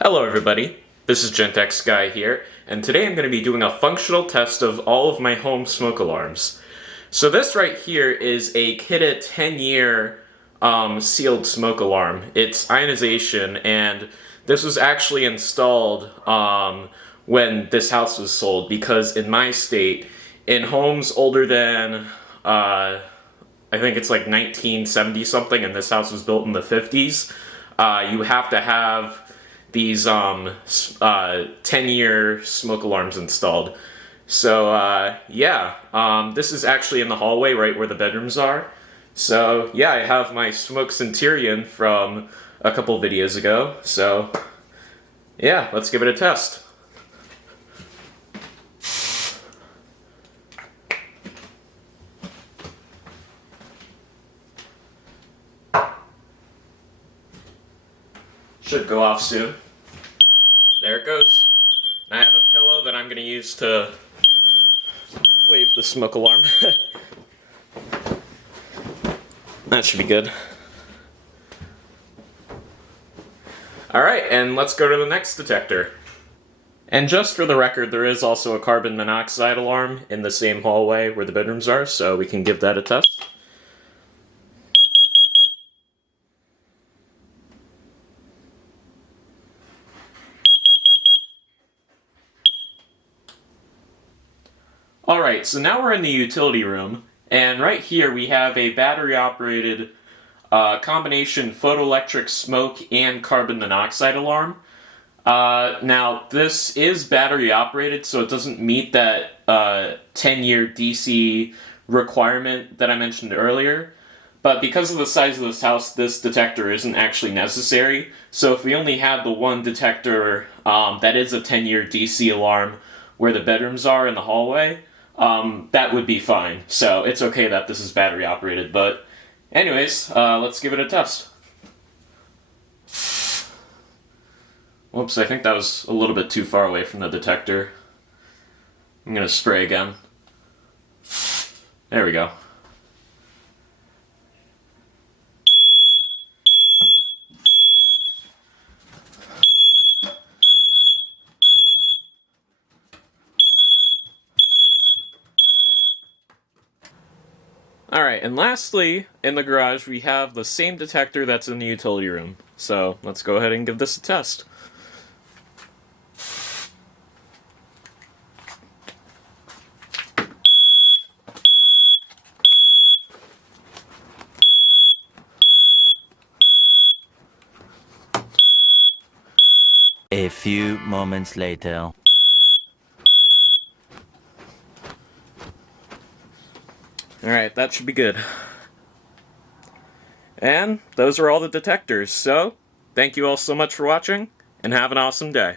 Hello everybody, this is Gentex Guy here, and today I'm going to be doing a functional test of all of my home smoke alarms. So this right here is a kitted 10-year sealed smoke alarm. It's ionization, and this was actually installed when this house was sold, because in my state, in homes older than, I think it's like 1970 something, and this house was built in the 50s, you have to have these 10-year smoke alarms installed. So this is actually in the hallway right where the bedrooms are. So yeah, I have my Smoke Centurion from a couple videos ago. So yeah, let's give it a test. Should go off soon. There it goes. And I have a pillow that I'm going to use to wave the smoke alarm. That should be good. Alright, and let's go to the next detector. And just for the record, there is also a carbon monoxide alarm in the same hallway where the bedrooms are, so we can give that a test. Alright, so now we're in the utility room, and right here we have a battery-operated combination photoelectric smoke and carbon monoxide alarm. Now, this is battery-operated, so it doesn't meet that 10-year DC requirement that I mentioned earlier, but because of the size of this house, this detector isn't actually necessary. So if we only had the one detector that is a 10-year DC alarm where the bedrooms are in the hallway, that would be fine. So it's okay that this is battery operated, but anyways, let's give it a test. Whoops, I think that was a little bit too far away from the detector. I'm gonna spray again. There we go. Alright, and lastly, in the garage, we have the same detector that's in the utility room. So, let's go ahead and give this a test. A few moments later. Alright, that should be good. And those are all the detectors, so thank you all so much for watching, and have an awesome day.